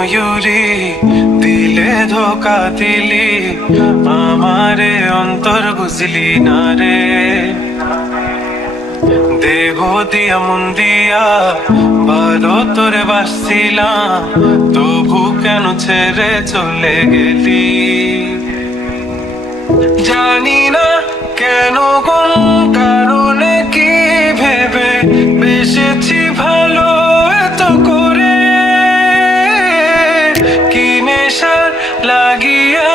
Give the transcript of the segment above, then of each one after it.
ময়ূরী দিলে ধোকা দিলি আমারে অন্তর বুঝলি না রে দেহ দিয়া মন দিয়া ভালো তোরে বাসছিলাম তবু কেন ছেড়ে চলে গেলি জানি না কেন কোন কারণে কি ভেবে বেসেছি ভালো এত করে কি নেশা লাগিয়া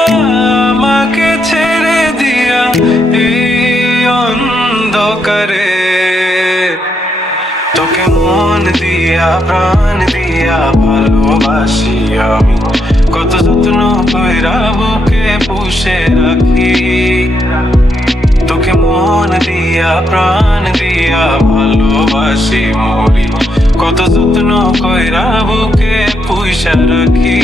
আমাকে ছেড়ে দিয়া এই অন্ধকারে তোকে মন দিয়া প্রাণ দিয়া ভালোবাসি আমি কত যত্ন কইরা বুকে পুষে রাখি তোকে মন দিয়া প্রাণ দিয়া ভালোবাসি মরি কত যত্ন কইরা বুকে পুষে রাখি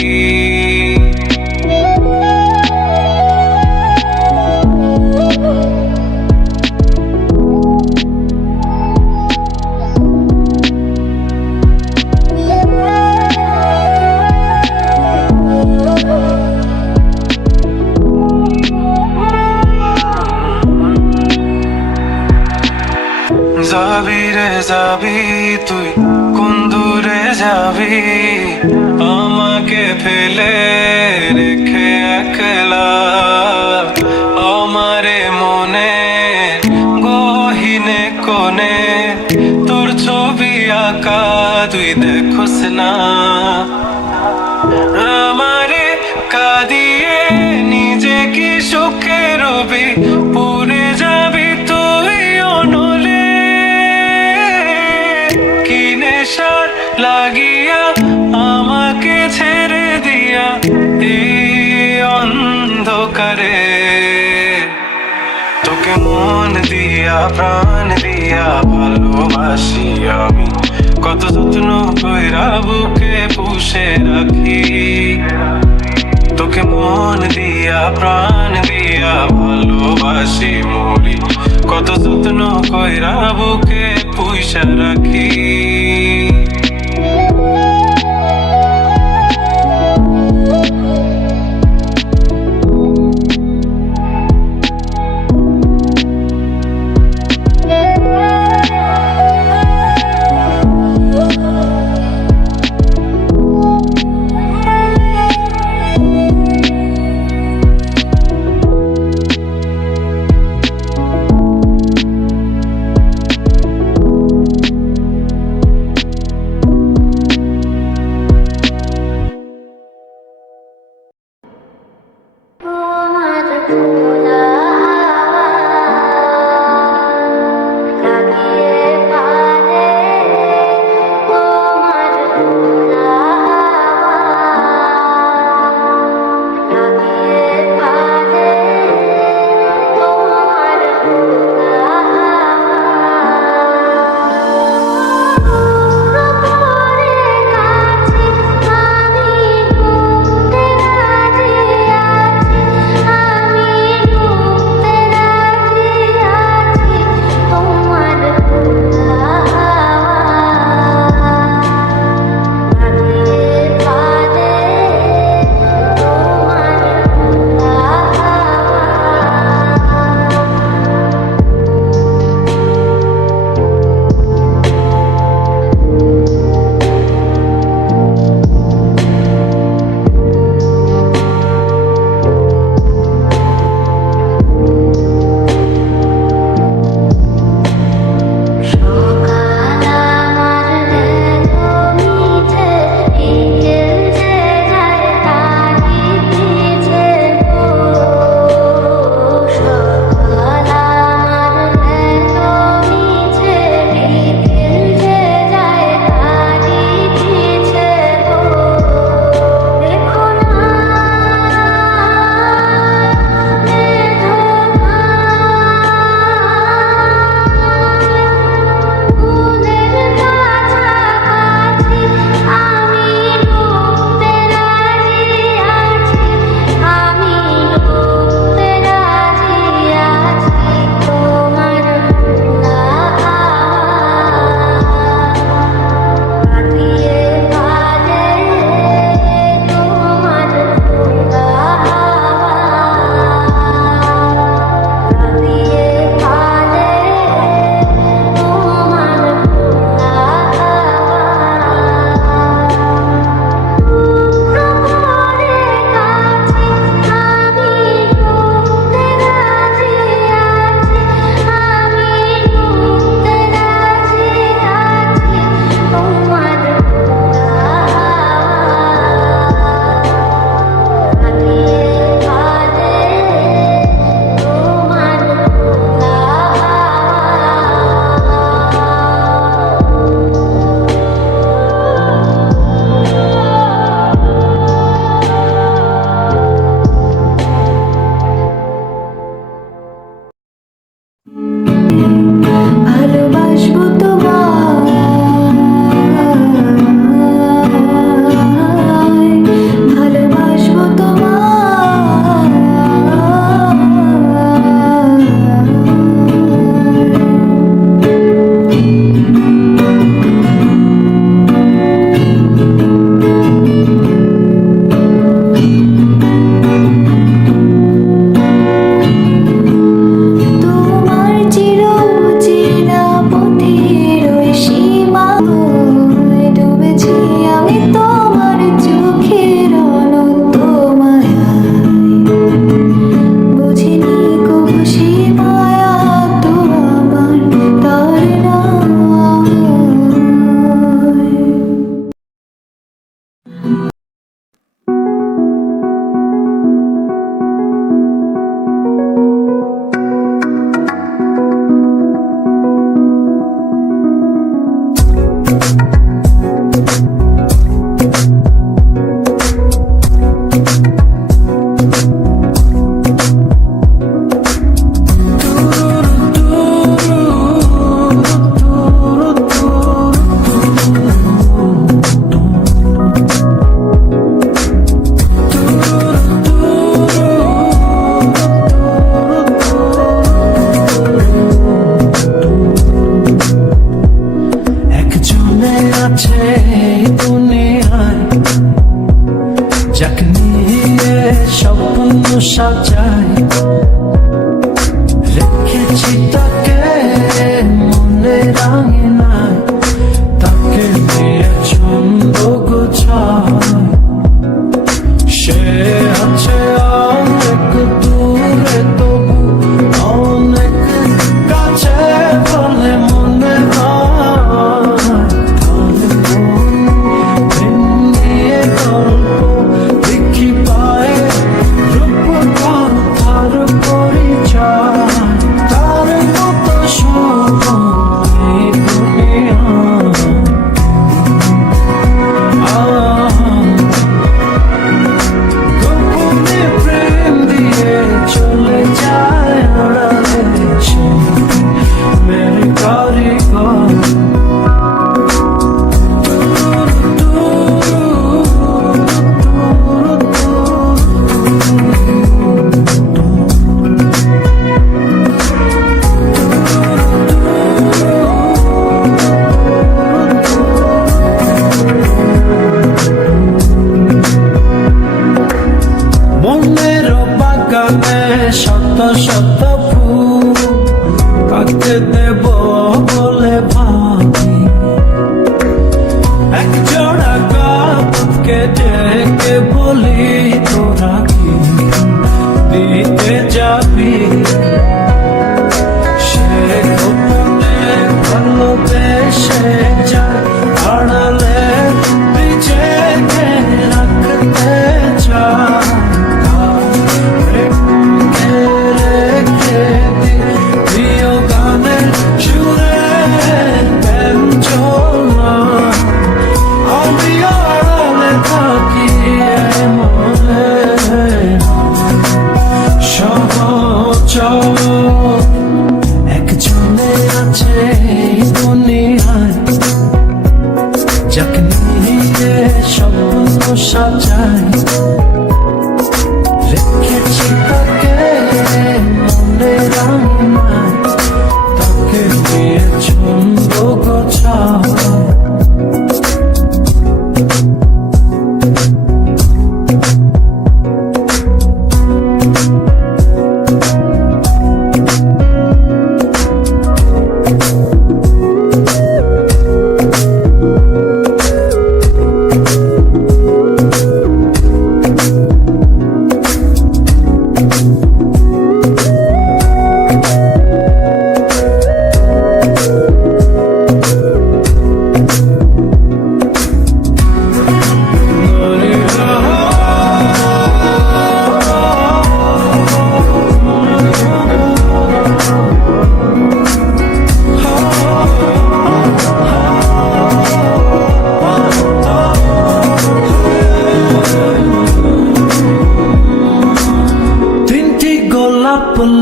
যাবি রে যাবি তুই কোন দূরে যাবি আমাকে ফেলে রেখে একলা আমারে মনে গহীনে কোণে তোর ছবি আঁকা তুই দেখোস না আমারে কাঁদিয়ে নিজে কি সুখে রবি পুরে যাবি তুই অনলে কি নেশা লাগিয়া আমাকে ছেড়ে দিয়া এই অন্ধকারে তোকে মন দিয়া প্রাণ দিয়া ভালোবাসি আমি কত যত্ন কইরা বুকে পুষে রাখি তোকে মন দিয়া প্রাণ দিয়া ভালোবাসি মরি কত যত্ন কইরা বুকে পুষে রাখি সাজাই রেখেছি তাকে মনে রাঙিনায় তাকে নিয়ে ছন্দ গোছায় সে আছে অনেক দূরে তবু অনেক কাছে বলে মনে হয় তার দিন নিয়ে গল্প দেখি পায় রূপকথার পরিচয় তার মতো শুভ এই দুনিয়ায় গোপনে প্রেম দিয়ে চলে যায় আড়ালে সে মেরে কারিগর মনের বাগানে শত শত ফুল কাকে দেব বলে ভাবি এক জোড়া কাপকে ডেকে বলি তোরা কি দিতে যাবি সে গোপনে ভালোবেসে যায় আড়ালে নিজেকে রাখতে চায় একজনে আছে দুনিয়ায় যাকে নিয়ে স্বপ্ন সাজাই রেখেছি তাকে মনে রাঙিনায় তাকে নিয়ে ছন্দ গোছায়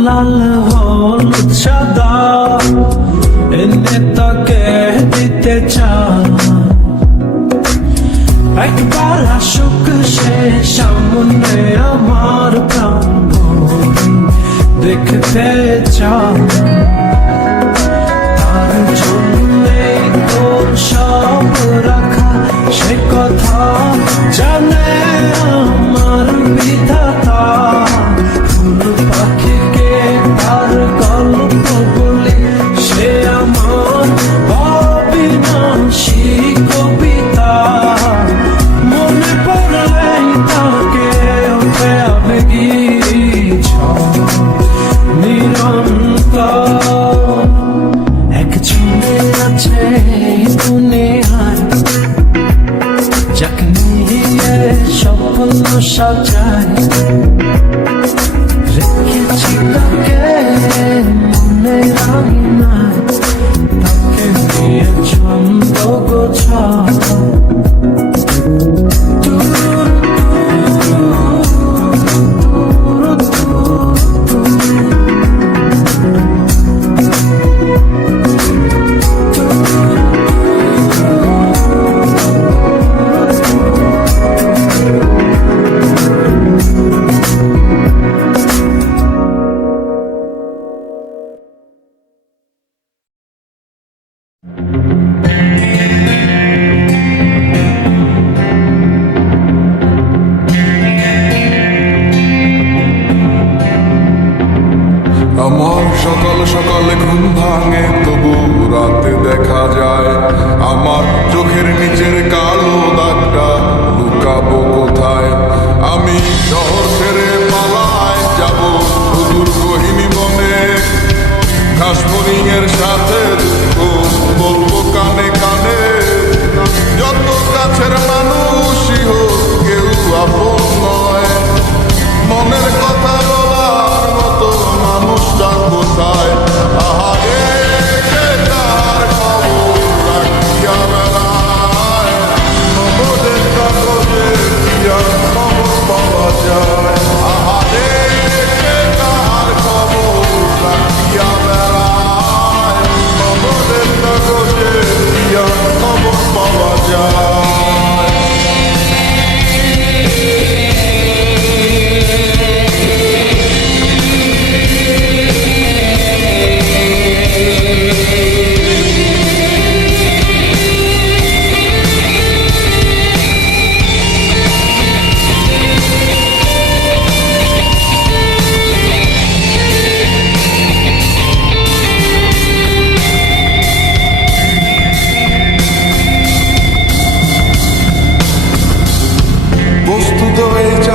লাল হলুদ সাদা এনে তাকে দিতে চায় একবার আসুক সে সামনে আমার প্রাণ ভরে দেখতে চায় তার জন্যে তোর সব রাখা সে কথা জানে আমার বিধাতা ফুল পাখিকে তার গল্প বলি সে আমার অবিনাশী কবিতা মনে পড়লেই তাকে ওঠে আবেগী ঝড় নিরন্তর একজনে আছে দুনিয়ায় যাকে নিয়ে স্বপ্ন সাজাই রেখেছি তাকে মনে রাঙিনায় তাকে নিয়ে ছন্দ গোছায়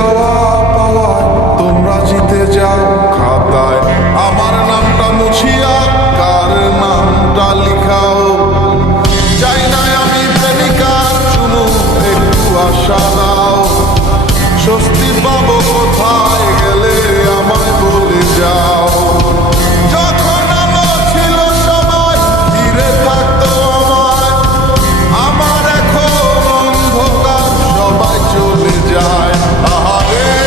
চাওয়া পাওয়ায় তোমরা জিতে যাও খাতায় আমার নামটা মুছিয়া কার নামটা লিখাও চাই না আমি প্রেমিকার চুমু একটু আশা দাও স্বস্তি পাবো কোথায় গেলে আমায় বলে যাও যখন আমার ছিল সবাই ঘিরে থাকতো আমায় আমার এখন অন্ধকার সবাই চলে যায় আহারে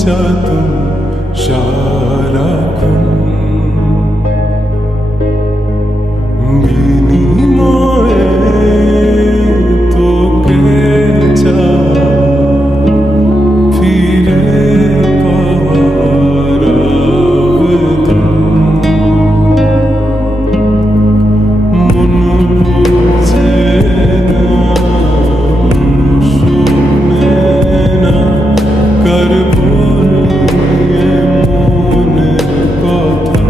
চাতুম সারাক্ষণ বিনিময়ে তোকে চাই ফিরে পাওয়ার আবেদন মন বুঝে না শোনে না করবো নিয়ে মনের কথা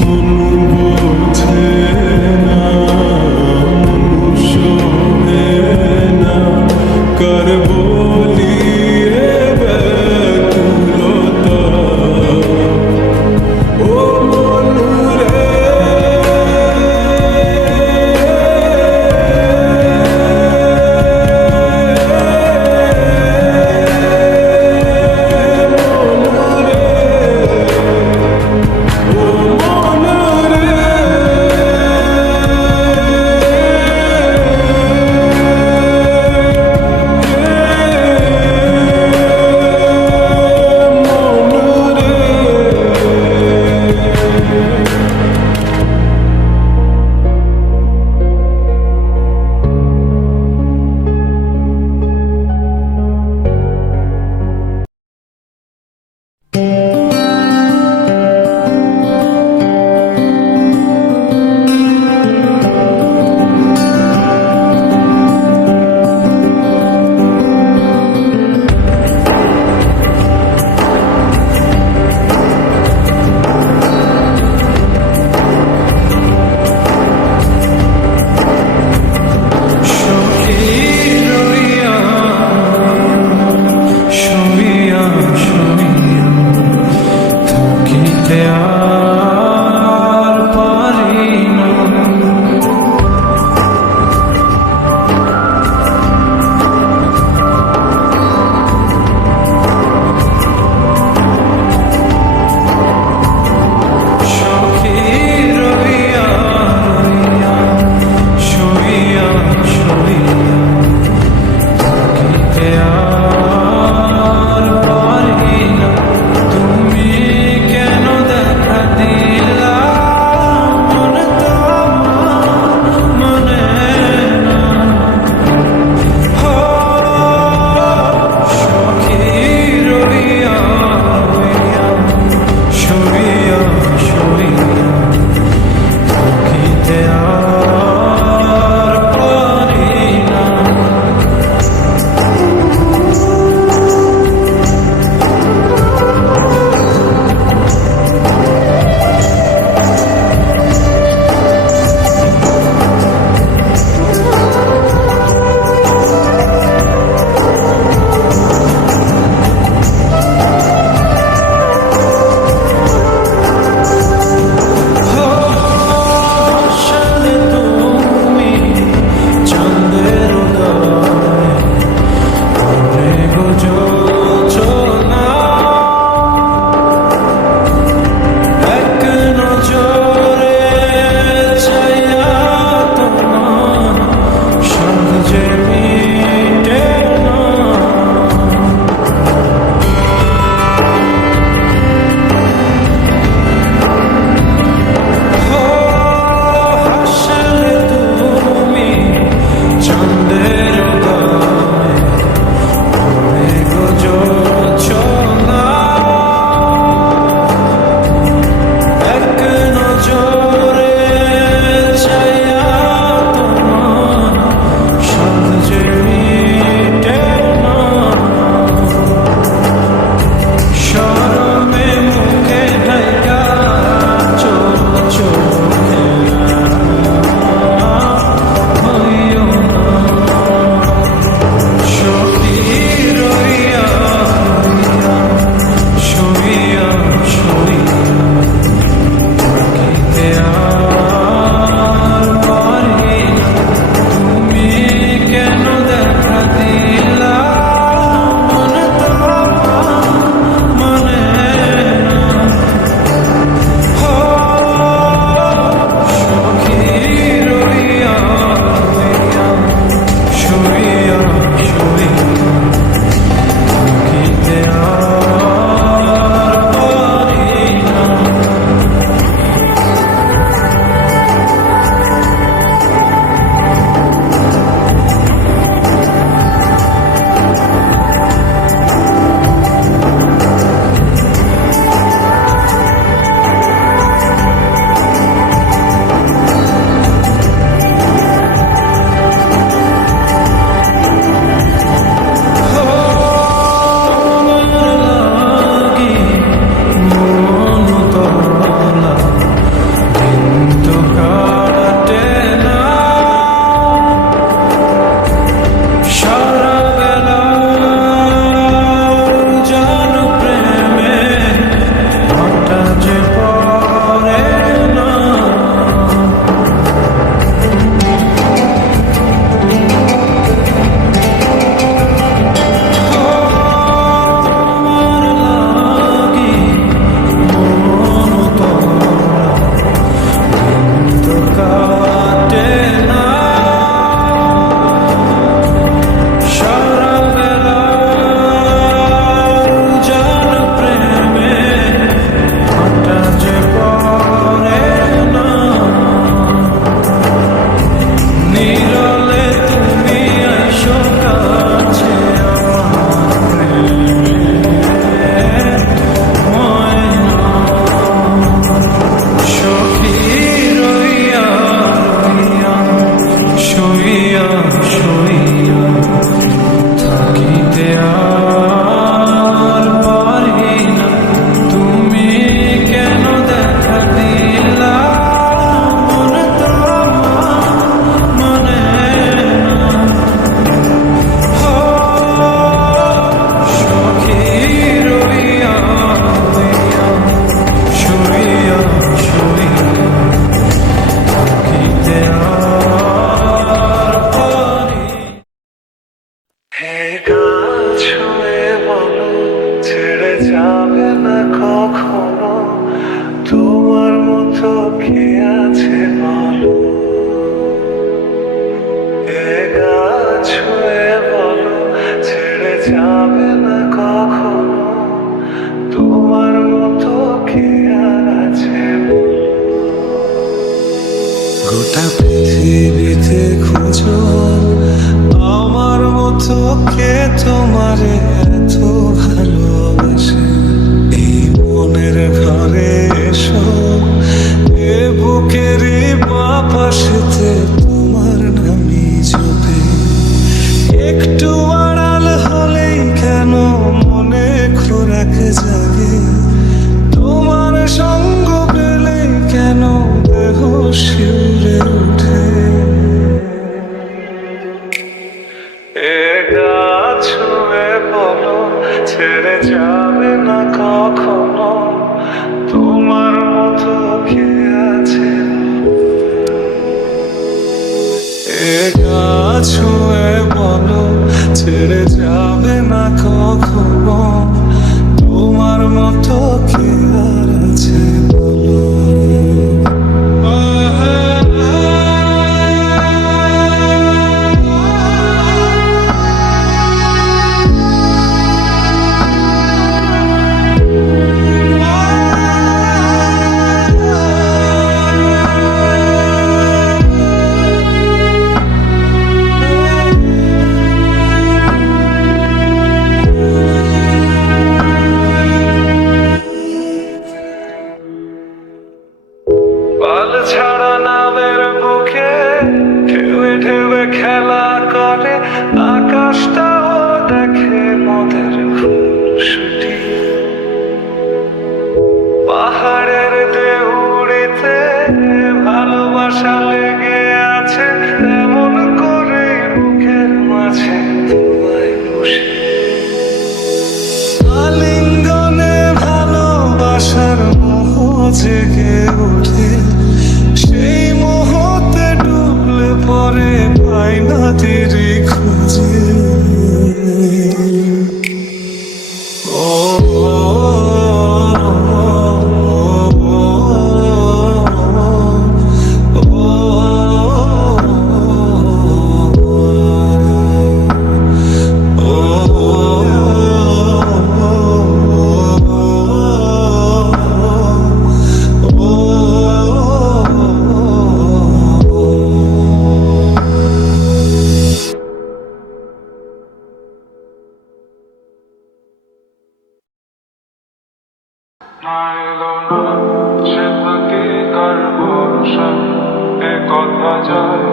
মন বুঝে না শোনে না করবো নিয়ে ব্যাকুলতা ও মন রে পৃথিবীতে খুঁজো আমার মতো কে তোমারে এত ভালোবাসে। এই মনের ঘরে এসো, এ বুকের বাপাশেতে তোমার নামই জপে। একটু আড়াল হলেই কেন মনে খোরাক জাগে, তোমার সঙ্গ পেলে কেন দেহ শিউরে ওঠে। এ গাছ ছুঁয়ে বলো ছেড়ে যাবে না কখনো, তোমার মতো কে আছে। এ গাছ ছুঁয়ে বলো ছেড়ে যাবে না কখনো, তোমার মতো কে আর আছে বলো। পাল ছাড়া নামের বুকে ঢেউে ঢেউে খেলা করে, আকাশটাও দেখে মোদের খুনসুটি। পাহাড়ের দেউড়িতে ভালোবাসা লেগে আছে, তেমন করে বুকের মাঝে তোমায় বসে। আলিঙ্গনে ভালোবাসার মোহ জেগে ওঠে, সেই মোহতে ডুবলে পরে পাই না তীরে খুঁজে। ও না এলো না সে থাকে কার ভরসা, এ কথা যায়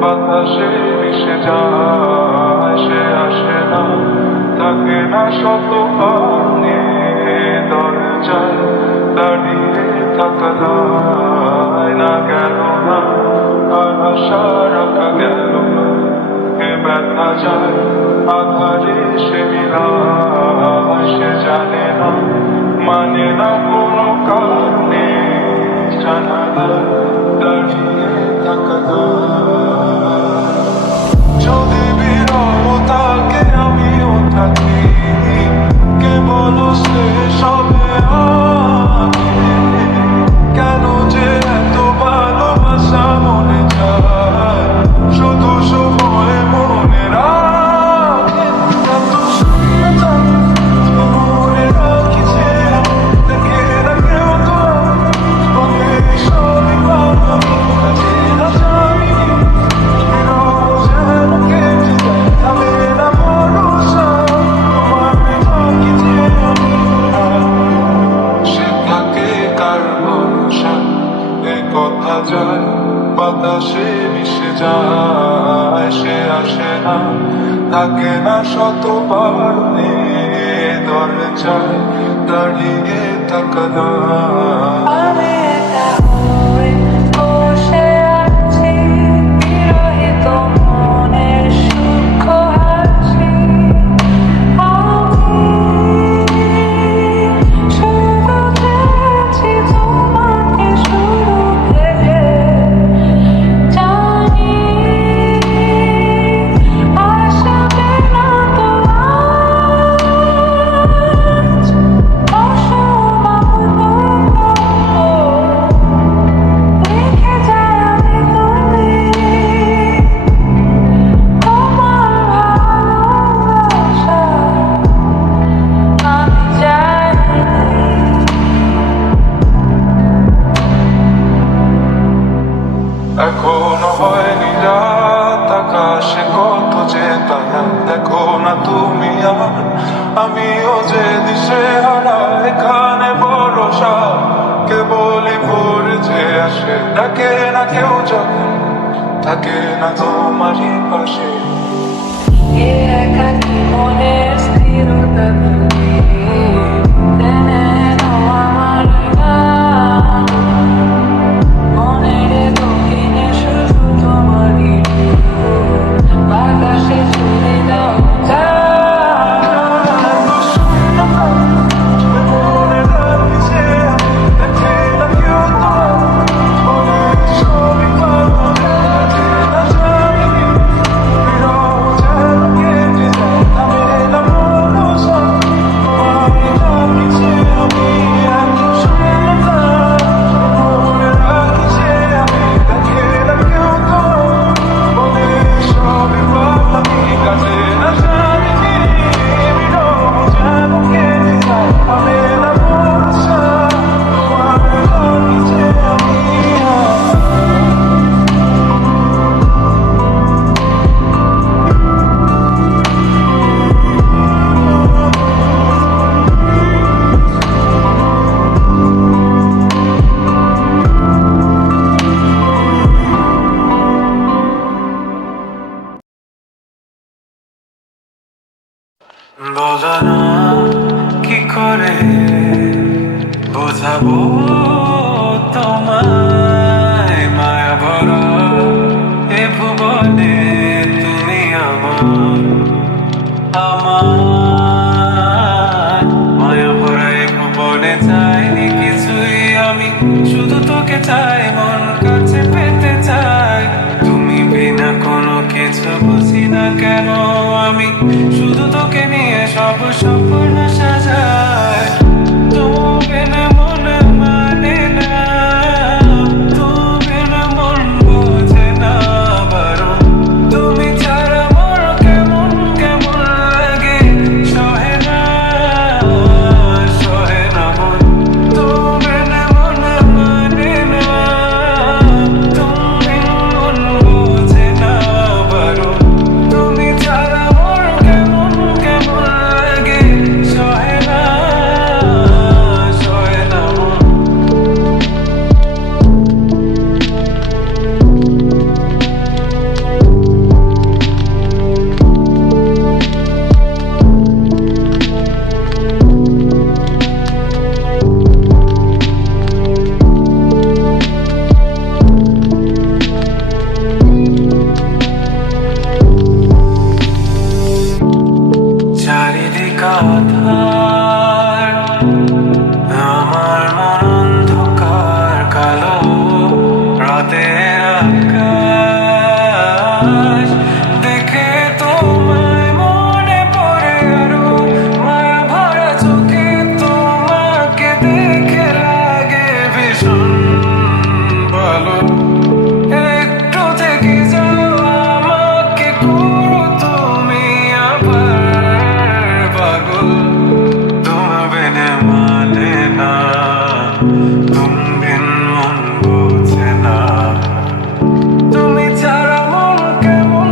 বাতাসে মিশে যায়। সে আসে না থাকে না শত পানে, দরজায় দাঁড়িয়ে থাকা যায় না। গেল না আর আশা রাখা গেল না, এ ব্যথা যায় আধারে সে মিলায়। সে জানে না মানে না কোনো কারণে, জানালায় দাঁড়িয়ে থাকা যায়। যদি বিরহ থাকে আমিও থাকি, কেবল সে সবে আগে। কেন যে এত ভালোবাসা মনে যায়, শুধু সময় মনে রাখে। এত সুন্দর মনে রাখি যে দেখে না কেউ তো, মনে সবই ভালো কাজে না জানি। যেন কেটে যায় থামে না ভরসা, তোমার থাকি যে আমি। সে থাকে কার ভরসা, এ কথা যায় বাতাসে মিশে যায়। সে আসে না থাকে না শত বারণে, দরজায় দাঁড়িয়ে থাকা যায়। আমি একা হয়ে বসে আছি, বিরহিত মনের সুখ হাসি। আমি শুধু চেয়েছি তোমাকে শুরু থেকে, জানি আসবে না তো আজ। অসম্ভব হয়নি রাত আকাশে কত যে তারা দেখো না তুমি আর আমিও যে দিশে হারা এখানে ভরসা কেবলই ভোর যে আসে ডাকে না কেউ যখন থাকে না তোমারই পাশে এ একাকী মনের স্থিরতা তুমি টেনে নাও আমার গান। মনের গহীনে শুধু তোমারই রূপ, বাতাসে ছুড়ে দাও গান। বলো না কি করে বোঝাবো তোমায় মায়া ভরা এ ভুবনে তুমি আমার মায়া ভরা এ ভুবনে চাইনি কিছুই আমি শুধু তোকে চাই মন কাছে পেতে চাই তুমি বিনা কোনো কিছু বুঝি না কেন আমি শুধু তোকে নিয়ে সব স্বপ্ন সাজাই তুমি না মন মানে না তুমি না মন বোঝে না বারণ তুমি ছাড়া মোর কেমন কেমন লাগে সহে না মন তুমি না মন মানে না তুমি মন বোঝে না বারণ তুমি ছাড়া মোর কেমন কেমন লাগে সহে না মন চারিদিক আধার আমার মন অন্ধকার কালো রাতের আকাশ দেখে তোমায় মনে পড়ে আরো মায়া ভরা চোখে তোমাকে দেখে লাগে ভীষণ ভালো একটু থেকে যাও আমাকে করো তুমি আবার পাগল তুমি বিনে মানে না তুমি বিন মন বোঝে না তুমি ছাড়া মন কেমন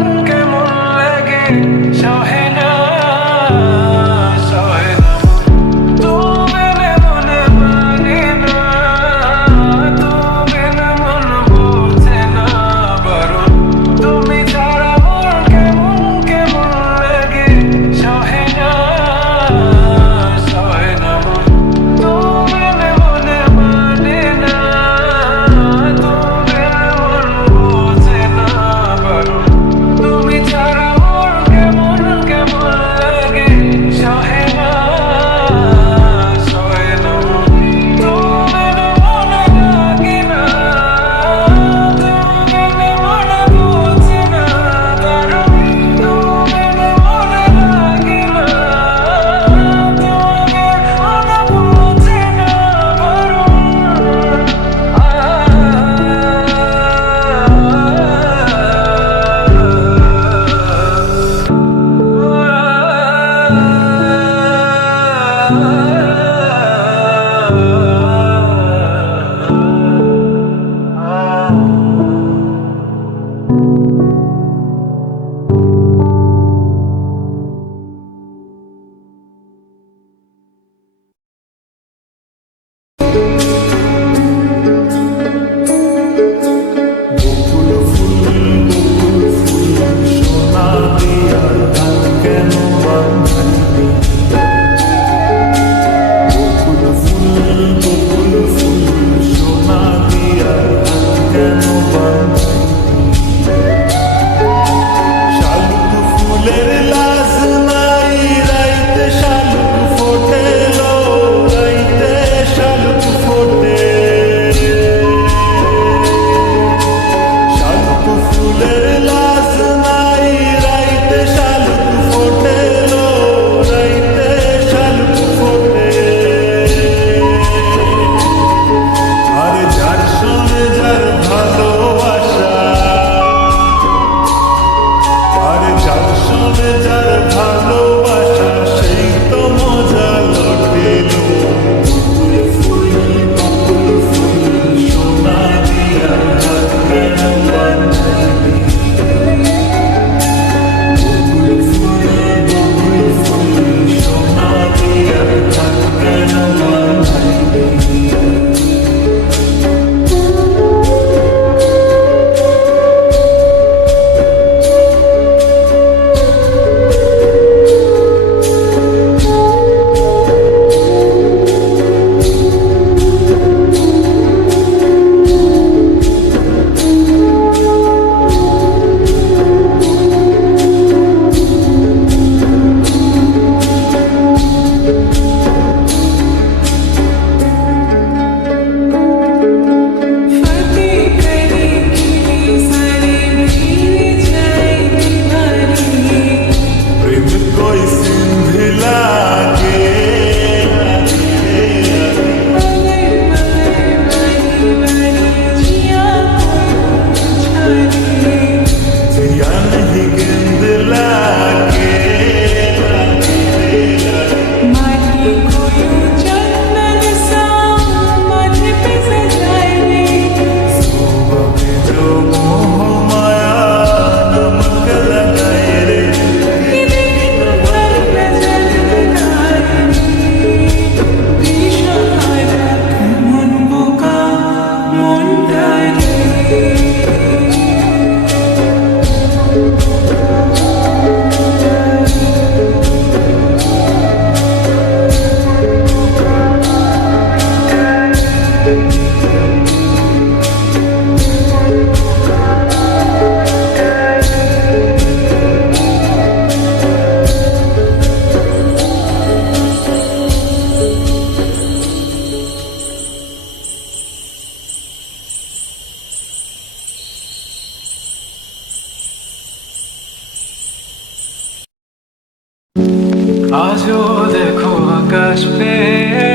আজও দেখো আকাশ পেয়ে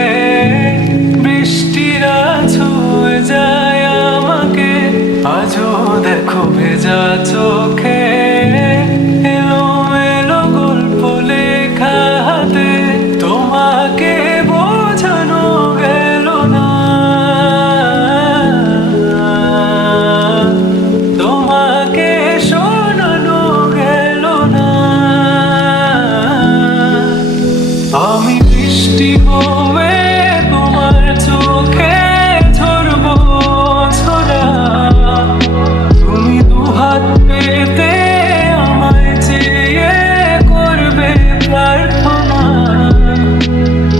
বৃষ্টিরা ছুঁয়ে যায় আমাকে, আজও দেখো ভেজা চোখে এলোমেলো গল্প লেখা হাতে, তোমাকে বোঝানো গেল না, তোমাকে শোনানো গেল না। আমি বৃষ্টি হয়ে তোমার চোখে ঝরবো ছোড়া, তুমি দুহাত পেতে আমায় চেয়ে করবে প্রার্থনা,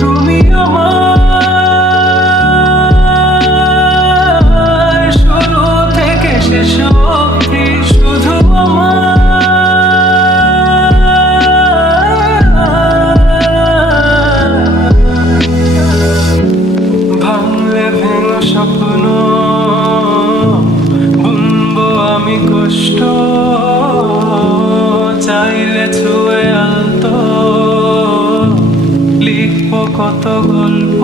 তুমি আমার শুরু থেকে শেষ অবধি শুধু আমার। ভাঙলে ভেঙো স্বপ্ন বুনবো আমি কষ্ট, চাইলে ছুঁয়ে আলতো লিখবো কত গল্প,